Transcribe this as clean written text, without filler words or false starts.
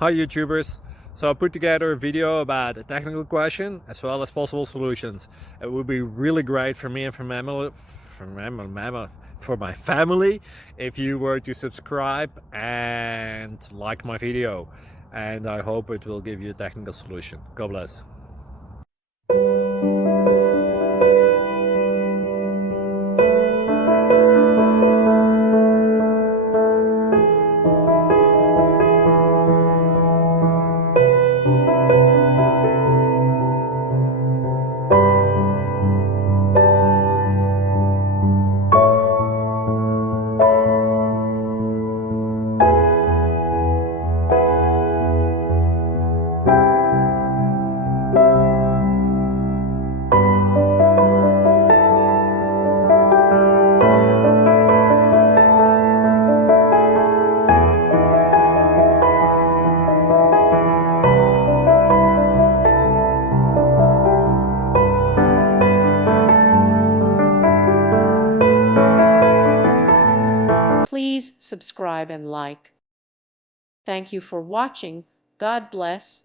Hi YouTubers! So I put together a video about a technical question as well as possible solutions. It would be really great for me and for my family if you were to subscribe and like my video, and I hope it will give you a technical solution. God bless. Please subscribe and like. Thank you for watching. God bless.